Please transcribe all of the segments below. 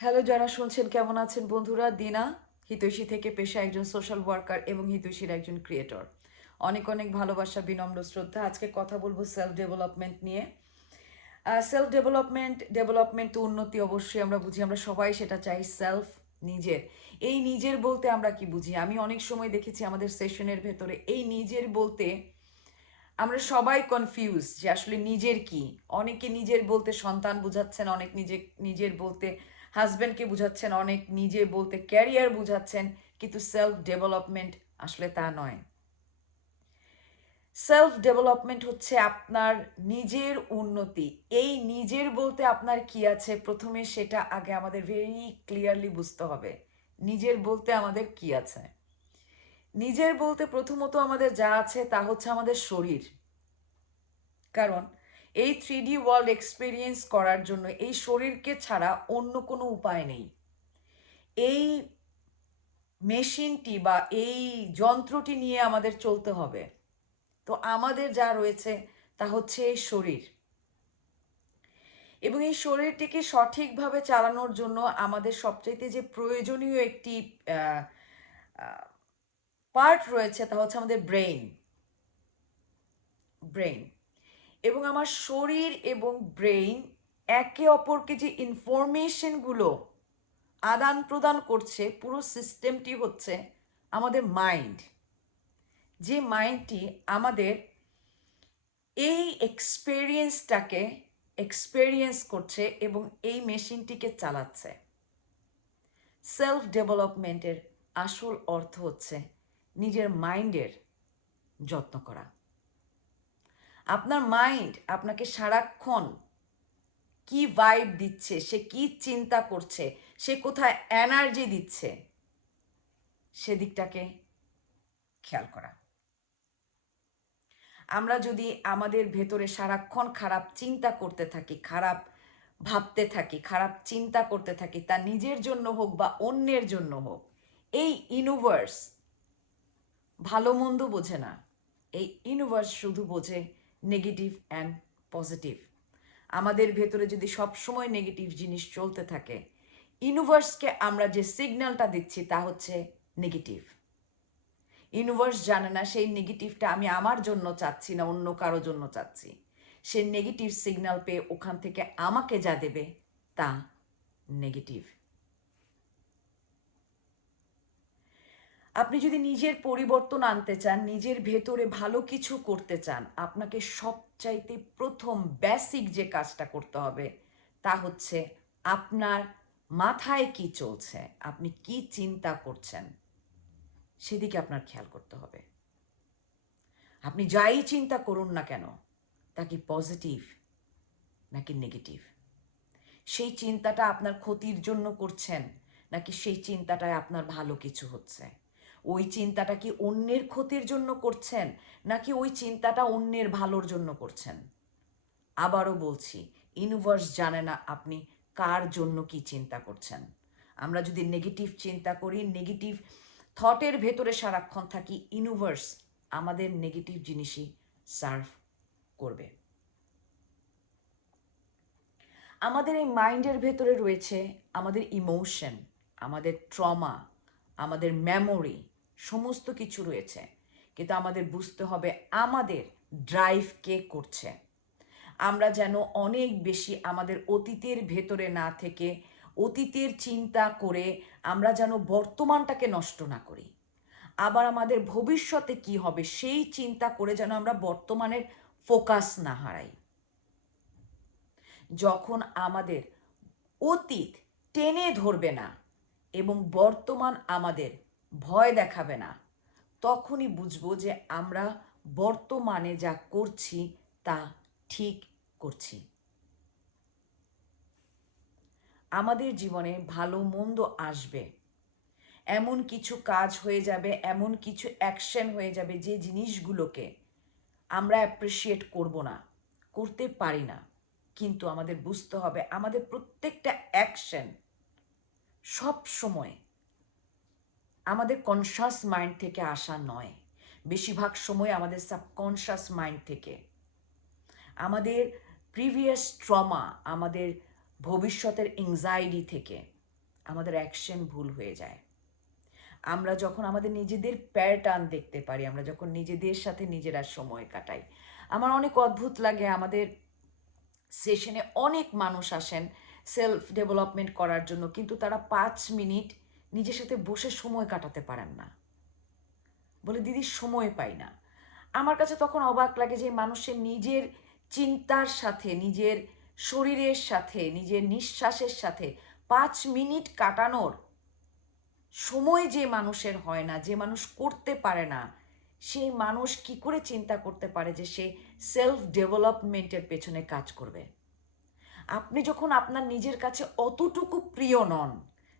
Hello, যারা শুনছেন কেমন আছেন বন্ধুরা? দিনা হিতৈষী থেকে পেশা একজন সোশ্যাল ওয়ার্কার এবং হিতৈষীর একজন ক্রিয়েটর। অনেক অনেক ভালোবাসা, বিনম্র শ্রদ্ধা। আজকে কথা বলবো সেলফ ডেভেলপমেন্ট নিয়ে। সেলফ ডেভেলপমেন্ট তো উন্নতি অবশ্যই আমরা বুঝি, আমরা সবাই সেটা চাই। সেলফ নিজের, এই নিজের বলতে আমরা কি বুঝি? আমি অনেক সময় দেখেছি আমাদের সেশনের ভেতরে এই নিজের বলতে আমরা সবাই কনফিউজ যে আসলে নিজের কি। অনেকে নিজের বলতে সন্তান বুঝাচ্ছেন, অনেক নিজের বলতে হাজব্যান্ডকে বুঝাচ্ছেন, অনেক নিজে বলতে ক্যারিয়ার বুঝাচ্ছেন, কিন্তু সেলফ ডেভেলপমেন্ট আসলে তা নয়। সেলফ ডেভেলপমেন্ট হচ্ছে আপনার নিজের উন্নতি। এই নিজের বলতে আপনার কি আছে, প্রথমে সেটা আগে আমাদের ভেরি ক্লিয়ারলি বুঝতে হবে। নিজের বলতে আমাদের কি আছে? নিজের বলতে প্রথমত আমাদের যা আছে তা হচ্ছে আমাদের শরীর। কারণ এই 3D ওয়ার্ল্ড এক্সপিরিয়েন্স করার জন্য এই শরীরকে ছাড়া অন্য কোনো উপায় নেই। এই মেশিনটি বা এই যন্ত্রটি নিয়ে আমাদের চলতে হবে। তো আমাদের যা রয়েছে তা হচ্ছে এই শরীর, এবং এই শরীরটিকে সঠিকভাবে চালানোর জন্য আমাদের সবচাইতে যে প্রয়োজনীয় একটি পার্ট রয়েছে তা হচ্ছে আমাদের ব্রেইন। এবং আমার শরীর এবং ব্রেইন একে অপরকে যে ইনফরমেশনগুলো আদান প্রদান করছে, পুরো সিস্টেমটি হচ্ছে আমাদের মাইন্ড। যে মাইন্ডটি আমাদের এই এক্সপেরিয়েন্সটাকে এক্সপেরিয়েন্স করছে এবং এই মেশিনটিকে চালাচ্ছে। সেলফ ডেভেলপমেন্টের আসল অর্থ হচ্ছে নিজের মাইন্ডের যত্ন করা। আপনার মাইন্ড আপনাকে সারাক্ষণ কি ভাইব দিচ্ছে, সে কি চিন্তা করছে, সে কোথায় এনার্জি দিচ্ছে, সেদিকটাকে খেয়াল করা। আমরা যদি আমাদের ভেতরে সারাক্ষণ খারাপ চিন্তা করতে থাকি, খারাপ ভাবতে থাকি, খারাপ চিন্তা করতে থাকি, তা নিজের জন্য হোক বা অন্যের জন্য হোক, এই ইউনিভার্স ভালো মন্দ বোঝে না। এই ইউনিভার্স শুধু বোঝে নেগেটিভ অ্যান্ড পজিটিভ। আমাদের ভেতরে যদি সবসময় নেগেটিভ জিনিস চলতে থাকে, ইউনিভার্সকে আমরা যে সিগন্যালটা দিচ্ছি তা হচ্ছে নেগেটিভ। ইউনিভার্স জানে না সেই নেগেটিভটা আমি আমার জন্য চাচ্ছি না, অন্য কারো জন্য চাচ্ছি। সে নেগেটিভ সিগন্যাল পেয়ে ওখান থেকে আমাকে যা দেবে তা নেগেটিভ। আপনি যদি নিজের পরিবর্তন আনতে চান, নিজের ভেতরে ভালো কিছু করতে চান, আপনাকে সবচাইতে প্রথম বেসিক যে কাজটা করতে হবে তা হচ্ছে আপনার মাথায় কি চলছে, আপনি কি চিন্তা করছেন, সেদিকে আপনার খেয়াল করতে হবে। আপনি যাই চিন্তা করুন না কেন, তা কি পজিটিভ নাকি নেগেটিভ? সেই চিন্তাটা আপনার ক্ষতির জন্য করছেন নাকি সেই চিন্তাটায় আপনার ভালো কিছু হচ্ছে? ওই চিন্তাটা কি অন্যের ক্ষতির জন্য করছেন নাকি ওই চিন্তাটা অন্যের ভালোর জন্য করছেন? আবারও বলছি, ইউনিভার্স জানে না আপনি কার জন্য কি চিন্তা করছেন। আমরা যদি নেগেটিভ চিন্তা করি, নেগেটিভ থটের ভেতরে সারাক্ষণ থাকি, ইউনিভার্স আমাদের নেগেটিভ জিনিসই সার্ভ করবে। আমাদের এই মাইন্ডের ভেতরে রয়েছে আমাদের ইমোশন, আমাদের ট্রমা, আমাদের মেমোরি, সমস্ত কিছু রয়েছে। কিন্তু আমাদের বুঝতে হবে আমাদের ড্রাইভ কে করছে। আমরা যেন অনেক বেশি আমাদের অতীতের ভেতরে না থেকে অতীতের চিন্তা করে আমরা যেন বর্তমানটাকে নষ্ট না করি। আবার আমাদের ভবিষ্যতে কি হবে সেই চিন্তা করে যেন আমরা বর্তমানের ফোকাস না হারাই। যখন আমাদের অতীত টেনে ধরবে না এবং বর্তমান আমাদের ভয় দেখাবে না, তখনই বুঝবো যে আমরা বর্তমানে যা করছি তা ঠিক করছি। আমাদের জীবনে ভালো মন্দ আসবে, এমন কিছু কাজ হয়ে যাবে, এমন কিছু অ্যাকশন হয়ে যাবে যে জিনিসগুলোকে আমরা অ্যাপ্রিসিয়েট করব না, করতে পারি না। কিন্তু আমাদের বুঝতে হবে আমাদের প্রত্যেকটা অ্যাকশন সব সময় আমাদের কনসাস মাইন্ড থেকে আসা নয়, বেশিরভাগ সময় আমাদের সাবকনশাস মাইন্ড থেকে, আমাদের প্রিভিয়াস ট্রমা, আমাদের ভবিষ্যতের এংজাইটি থেকে। আমাদের অ্যাকশন ভুল হয়ে যায়। আমরা যখন আমাদের নিজেদের প্যাটার্ন দেখতে পারি, আমরা যখন নিজেদের সাথে নিজেরা সময় কাটাই। আমার অনেক অদ্ভুত লাগে, আমাদের সেশনে অনেক মানুষ আসেন সেলফ ডেভেলপমেন্ট করার জন্য, কিন্তু তারা 5 মিনিট নিজের সাথে বসে সময় কাটাতে পারেন না। বলে দিদি সময় পাই না। আমার কাছে তখন অবাক লাগে যে মানুষের নিজের চিন্তার সাথে, নিজের শরীরের সাথে, নিজের নিঃশ্বাসের সাথে 5 মিনিট কাটানোর সময় যে মানুষের হয় না, যে মানুষ করতে পারে না, সেই মানুষ কি করে চিন্তা করতে পারে যে সে সেলফ ডেভেলপমেন্টের পেছনে কাজ করবে? আপনি যখন আপনার নিজের কাছে অতটুকু প্রিয় নন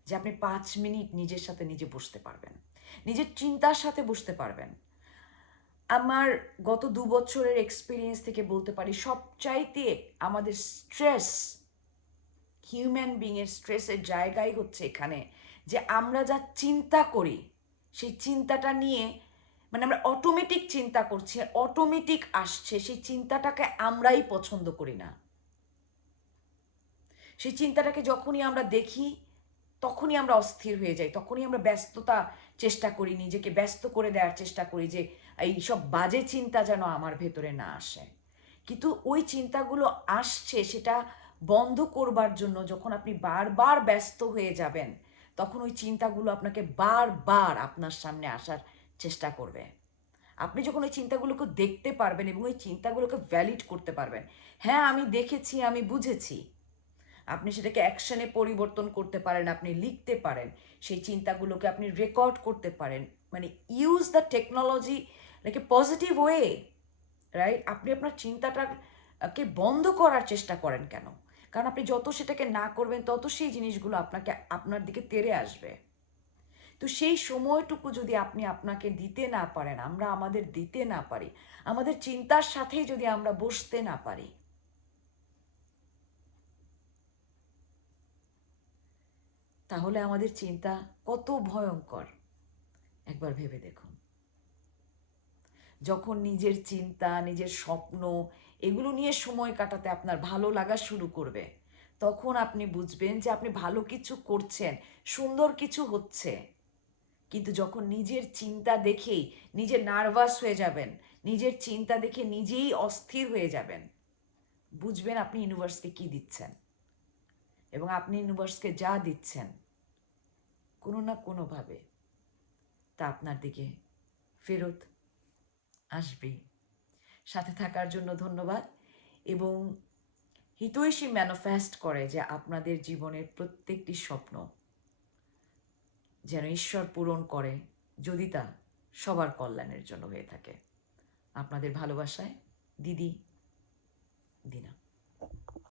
যে আপনি 5 মিনিট নিজের সাথে নিজে বসতে পারবেন, নিজের চিন্তার সাথে বসতে পারবেন। আমার গত 2 বছরের এক্সপিরিয়েন্স থেকে বলতে পারি, সবচাইতে আমাদের স্ট্রেস, হিউম্যান বিংয়ের স্ট্রেসের জায়গাই হচ্ছে এখানে যে আমরা যা চিন্তা করি সেই চিন্তাটা নিয়ে, মানে আমরা অটোমেটিক চিন্তা করছি, অটোমেটিক আসছে, সেই চিন্তাটাকে আমরাই পছন্দ করি না। সেই চিন্তাটাকে যখনই আমরা দেখি তখনই আমরা অস্থির হয়ে যাই, তখনই আমরা ব্যস্ততা চেষ্টা করি, নিজেকে ব্যস্ত করে দেওয়ার চেষ্টা করি যে এই সব বাজে চিন্তা যেন আমার ভেতরে না আসে। কিন্তু ওই চিন্তাগুলো আসছে, সেটা বন্ধ করবার জন্য যখন আপনি বারবার ব্যস্ত হয়ে যাবেন, তখন ওই চিন্তাগুলো আপনাকে বারবার আপনার সামনে আসার চেষ্টা করবে। আপনি যখন ওই চিন্তাগুলোকে দেখতে পারবেন এবং ওই চিন্তাগুলোকে ভ্যালিড করতে পারবেন, হ্যাঁ আমি দেখেছি, আমি বুঝেছি, আপনি সেটাকে অ্যাকশনে পরিবর্তন করতে পারেন, আপনি লিখতে পারেন, সেই চিন্তাগুলোকে আপনি রেকর্ড করতে পারেন, মানে use the technology like a positive way, right? আপনি আপনার চিন্তাটাকে বন্ধ করার চেষ্টা করেন কেন? কারণ আপনি যত সেটাকে না করবেন তত সেই জিনিসগুলো আপনাকে আপনার দিকে তেড়ে আসবে। তো সেই সময়টুকু যদি আপনি আপনাকে দিতে না পারেন, আমরা আমাদের দিতে না পারি, আমাদের চিন্তার সাথেই যদি আমরা বসতে না পারি, তাহলে আমাদের চিন্তা কত ভয়ঙ্কর একবার ভেবে দেখুন। যখন নিজের চিন্তা, নিজের স্বপ্ন এগুলো নিয়ে সময় কাটাতে আপনার ভালো লাগা শুরু করবে, তখন আপনি বুঝবেন যে আপনি ভালো কিছু করছেন, সুন্দর কিছু হচ্ছে। কিন্তু যখন নিজের চিন্তা দেখেই নিজে নার্ভাস হয়ে যাবেন, নিজের চিন্তা দেখে নিজেই অস্থির হয়ে যাবেন, বুঝবেন আপনি ইউনিভার্সকে কি দিচ্ছেন, এবং আপনি ইউনিভার্সকে যা দিচ্ছেন কোনো না কোনোভাবে তা আপনার দিকে ফেরত আসবেই। সাথে থাকার জন্য ধন্যবাদ, এবং হিতৈষী ম্যানিফেস্ট করে যে আপনাদের জীবনের প্রত্যেকটি স্বপ্ন যেন ঈশ্বর পূরণ করে, যদি তা সবার কল্যাণের জন্য হয়ে থাকে। আপনাদের ভালোবাসায় দিদি, দিনা।